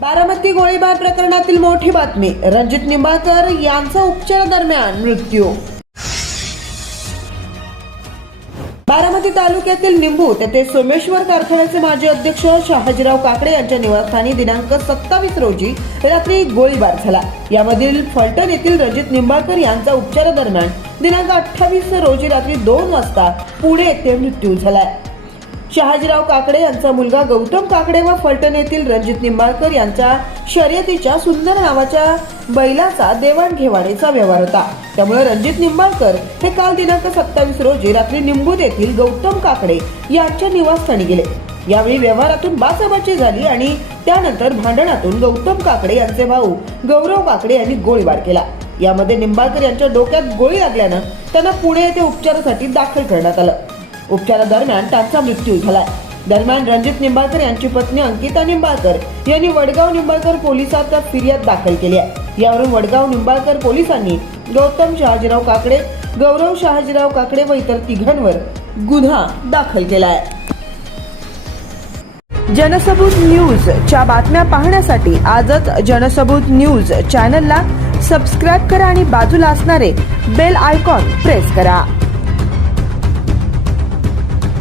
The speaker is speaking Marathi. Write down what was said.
बारामती गोळीबार प्रकरणातील मोठी बातमी. रणजित निंबाळकर यांचा उपचारादरम्यान मृत्यू. बारामती तालुक्यातील निंबू तेथे सोमेश्वर कारखान्याचे माजी अध्यक्ष शहाजीराव काकडे यांच्या निवासस्थानी दिनांक सत्तावीस रोजी रात्री गोळीबार झाला. यामधील फलटण येथील रणजित निंबाळकर यांचा उपचारादरम्यान दिनांक अठ्ठावीस रोजी रात्री दोन वाजता पुणे येथे मृत्यू झालाय. शहाजीराव काकडे यांचा मुलगा गौतम काकडे व फलटण येथील रणजित निंबाळकर यांच्या शर्यतीच्या सुंदर नावाच्या बैलाचा देवाणघेवाणीचा व्यवहार होता. त्यामुळे रणजित निंबाळकर हे काल दिनांक सत्तावीस रोजी रात्री निंबूत येथील गौतम काकडे यांच्या निवासस्थानी गेले. यावेळी व्यवहारातून बाचाबाची झाली आणि त्यानंतर भांडणातून गौतम काकडे यांचे भाऊ गौरव काकडे यांनी गोळीबार केला. यामध्ये निंबाळकर यांच्या डोक्यात गोळी लागल्यानं त्यांना पुणे येथे उपचारासाठी दाखल करण्यात आलं. उपचारादरम्यान त्यांचा मृत्यू झाला दरम्यान रणजित निंबाळकर यांची पत्नी अंकिता निंबाळकर यांनी वडगाव निंबाळकर पोलिसात फिर्याद दाखल केली आहे. यावरून वडगाव निंबाळकर पोलिसांनी गौतम शहाजीराव काकडे गौरव शहाजीराव काकडे व इतर तिघांवर गुन्हा दाखल केला आहे. जनसबूत न्यूज च्या बातम्या पाहण्यासाठी आजच जनसबूत न्यूज चॅनलला सबस्क्राईब करा आणि बाजूला असणारे बेल आयकॉन प्रेस करा.